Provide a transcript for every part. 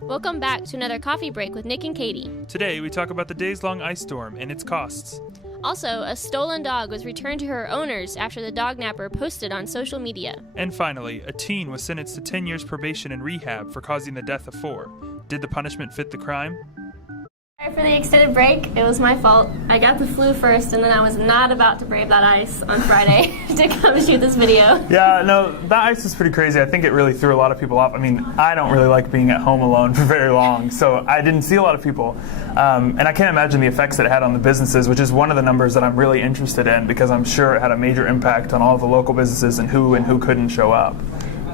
Welcome back to another coffee break with Nick and Katie. Today we talk about the days-long ice storm and its costs. Also, a stolen dog was returned to her owners after the dog napper posted on social media. And finally, a teen was sentenced to 10 years probation and rehab for causing the death of 4. Did the punishment fit the crime? Sorry for the extended break. It was my fault. I got the flu first, and then I was not about to brave that ice on Friday to come shoot this video. Yeah, no, that ice is pretty crazy. I think it really threw a lot of people off. I mean, I don't really like being at home alone for very long, so I didn't see a lot of people. And I can't imagine the effects that it had on the businesses, which is one of the numbers that I'm really interested in, because I'm sure it had a major impact on all of the local businesses and who couldn't show up.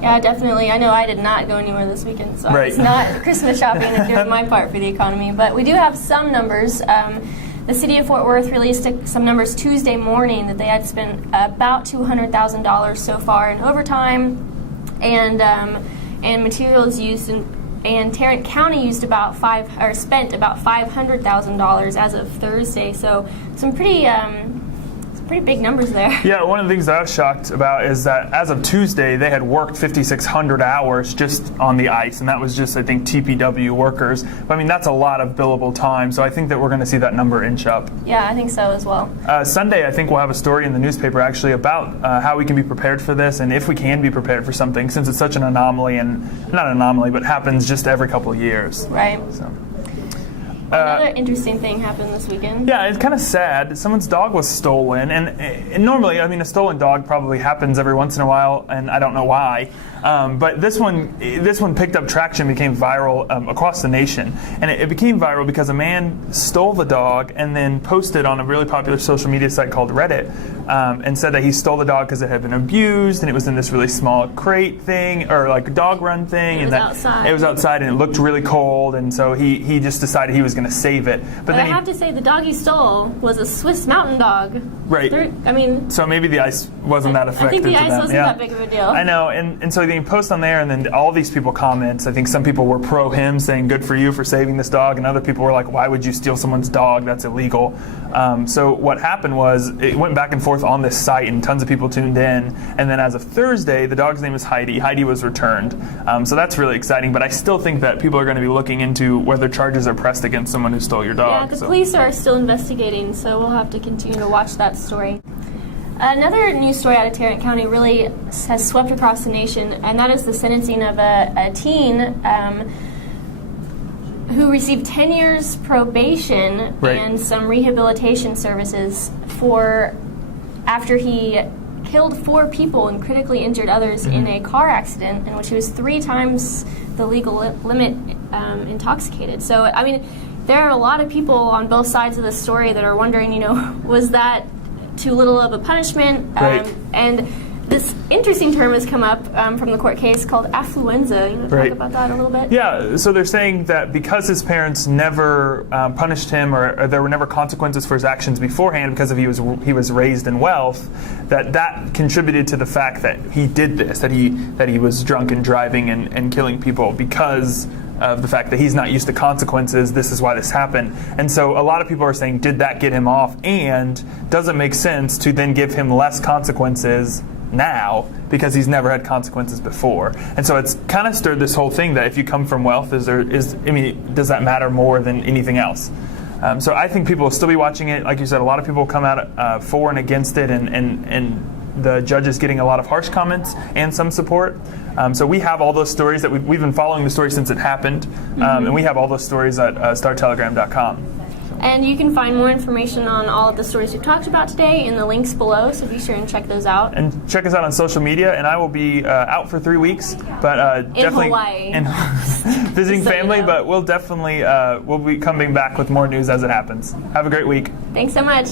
Yeah, definitely. I know I did not go anywhere this weekend, so I was not Christmas shopping and doing my part for the economy. But we do have some numbers. The city of Fort Worth released some numbers Tuesday morning that they had spent about $200,000 so far in overtime and materials used, and Tarrant County spent about $500,000 as of Thursday. So some pretty big numbers there. Yeah, one of the things that I was shocked about is that as of Tuesday, they had worked 5,600 hours just on the ice, and that was just, I think, TPW workers. But I mean, that's a lot of billable time, so I think that we're going to see that number inch up. Yeah, I think so as well. Sunday, I think we'll have a story in the newspaper actually about how we can be prepared for this, and if we can be prepared for something, since it's such an anomaly, and not an anomaly, but happens just every couple of years. Right. So. Another interesting thing happened this weekend. Yeah, it's kind of sad. Someone's dog was stolen, and normally, I mean, a stolen dog probably happens every once in a while, and I don't know why. But this one picked up traction, became viral across the nation, and it became viral because a man stole the dog and then posted on a really popular social media site called Reddit, and said that he stole the dog because it had been abused, and it was in this really small crate thing, or like a dog run thing, and outside. It was outside, and it looked really cold, and so he just decided he was going to save it. But then I have to say, the dog he stole was a Swiss mountain dog. Right. So maybe the ice wasn't that effective. I think the ice wasn't that big of a deal. I know, and so they post on there, and then all these people comment. I think some people were pro him, saying good for you for saving this dog, and other people were like, why would you steal someone's dog? That's illegal. So what happened was it went back and forth on this site, and tons of people tuned in, and then as of Thursday, the dog's name is Heidi. Heidi was returned. So that's really exciting, but I still think that people are going to be looking into whether charges are pressed against someone who stole your dog. Yeah, the police are still investigating, so we'll have to continue to watch that story. Another news story out of Tarrant County really has swept across the nation, and that is the sentencing of a teen who received 10 years probation and some rehabilitation services after he killed 4 people and critically injured others in a car accident in which he was 3 times the legal limit intoxicated. So, I mean, there are a lot of people on both sides of the story that are wondering, was that too little of a punishment? And this interesting term has come up from the court case called affluenza. You want to talk about that a little bit? Yeah, so they're saying that because his parents never punished him, or there were never consequences for his actions beforehand because he was raised in wealth, that contributed to the fact that he did this, that he was drunk and driving and killing people because of the fact that he's not used to consequences. This is why this happened. And so a lot of people are saying, did that get him off? And does it make sense to then give him less consequences now because he's never had consequences before? And so it's kind of stirred this whole thing that if you come from wealth, does that matter more than anything else? So I think people will still be watching it. Like you said, a lot of people come out for and against it, and the judge is getting a lot of harsh comments and some support. So we have all those stories that we've been following the story since it happened, and we have all those stories at startelegram.com. And you can find more information on all of the stories we've talked about today in the links below, so be sure and check those out. And check us out on social media, and I will be out for 3 weeks, but in definitely Hawaii. Visiting family, but we'll definitely we'll be coming back with more news as it happens. Have a great week. Thanks so much.